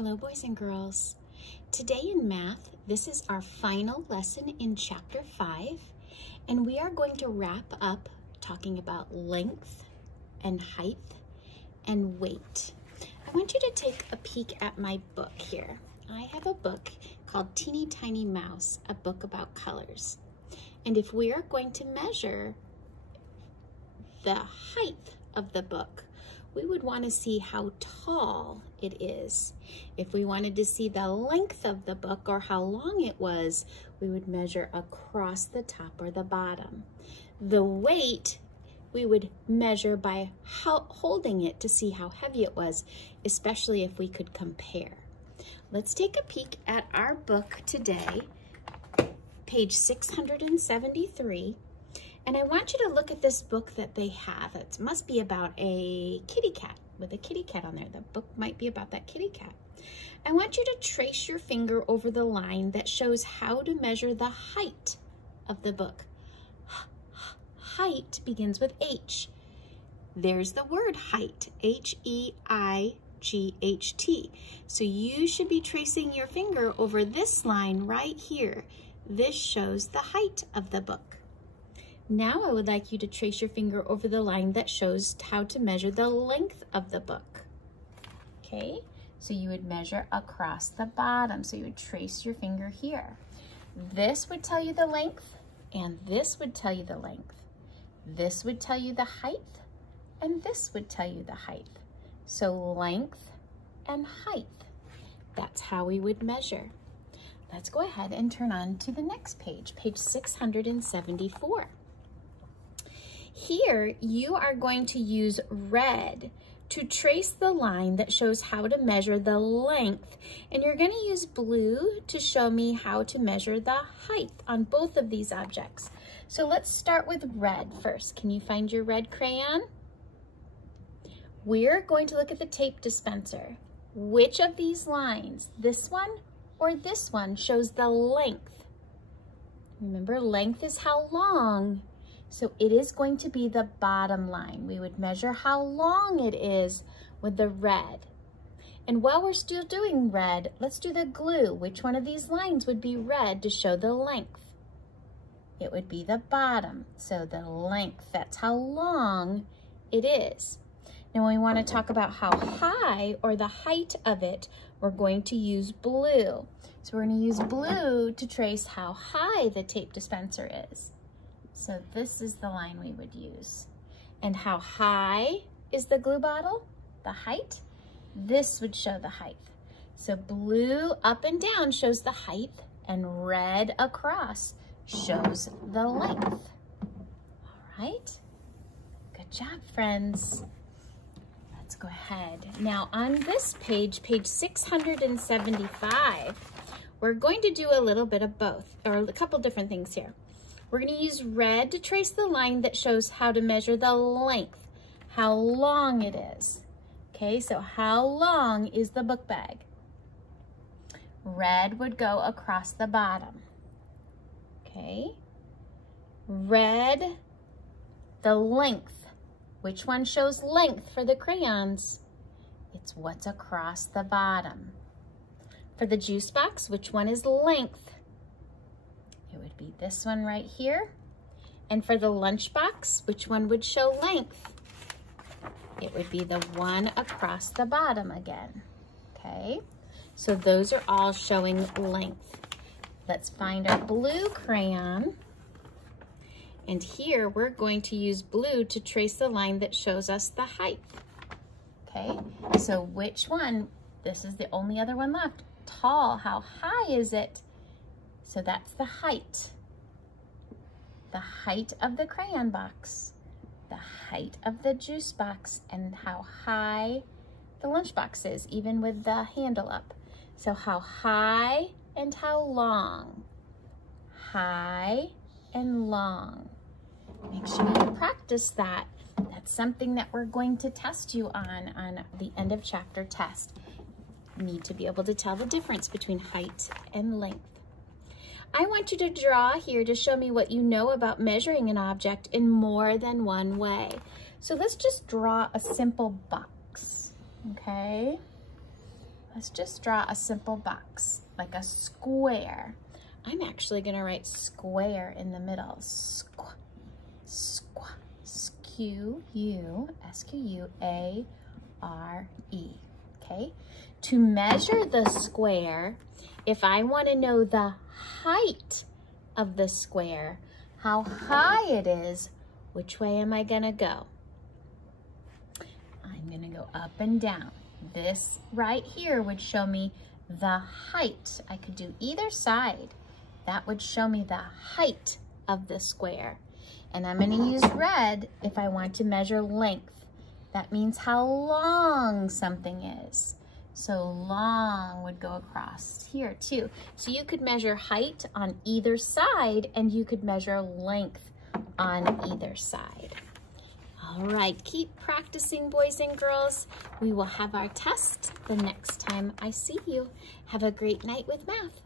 Hello, boys and girls. Today in math, this is our final lesson in chapter 5, and we are going to wrap up talking about length and height and weight. I want you to take a peek at my book here. I have a book called Teeny Tiny Mouse, a book about colors. And if we are going to measure the height of the book, we would want to see how tall it is. If we wanted to see the length of the book or how long it was, we would measure across the top or the bottom. The weight, we would measure by holding it to see how heavy it was, especially if we could compare. Let's take a peek at our book today, page 673. And I want you to look at this book that they have. It must be about a kitty cat with a kitty cat on there. The book might be about that kitty cat. I want you to trace your finger over the line that shows how to measure the height of the book. Height begins with H. There's the word height, H-E-I-G-H-T. So you should be tracing your finger over this line right here. This shows the height of the book. Now I would like you to trace your finger over the line that shows how to measure the length of the book. Okay, so you would measure across the bottom. So you would trace your finger here. This would tell you the length, and this would tell you the length. This would tell you the height, and this would tell you the height. So length and height, that's how we would measure. Let's go ahead and turn on to the next page, page 674. Here, you are going to use red to trace the line that shows how to measure the length. And you're going to use blue to show me how to measure the height on both of these objects. So let's start with red first. Can you find your red crayon? We're going to look at the tape dispenser. Which of these lines, this one or this one, shows the length? Remember, length is how long. So it is going to be the bottom line. We would measure how long it is with the red. And while we're still doing red, let's do the glue. Which one of these lines would be red to show the length? It would be the bottom. So the length, that's how long it is. Now when we want to talk about how high or the height of it, we're going to use blue. So we're going to use blue to trace how high the tape dispenser is. So this is the line we would use. And how high is the glue bottle? The height? This would show the height. So blue up and down shows the height, and red across shows the length. All right, good job, friends. Let's go ahead. Now on this page, page 675, we're going to do a little bit of both, or a couple different things here. We're going to use red to trace the line that shows how to measure the length, how long it is. Okay, so how long is the book bag? Red would go across the bottom. Okay, red, the length. Which one shows length for the crayons? It's what's across the bottom. For the juice box, which one is length? It would be this one right here. And for the lunchbox, which one would show length? It would be the one across the bottom again. Okay, so those are all showing length. Let's find our blue crayon. And here we're going to use blue to trace the line that shows us the height. Okay, so which one? This is the only other one left. Tall, how high is it? So that's the height of the crayon box, the height of the juice box, and how high the lunch box is, even with the handle up. So how high and how long? High and long. Make sure you practice that. That's something that we're going to test you on the end of chapter test. You need to be able to tell the difference between height and length. I want you to draw here to show me what you know about measuring an object in more than one way. So let's just draw a simple box, okay? Let's just draw a simple box, like a square. I'm actually gonna write square in the middle. Squa, squa, S-Q-U-A-R-E, okay? To measure the square, if I wanna know the height of the square, how high it is, which way am I gonna go? I'm gonna go up and down. This right here would show me the height. I could do either side. That would show me the height of the square. And I'm gonna use red if I want to measure length. That means how long something is. So long would go across here too. So you could measure height on either side and you could measure length on either side. All right, keep practicing, boys and girls. We will have our test the next time I see you. Have a great night with math.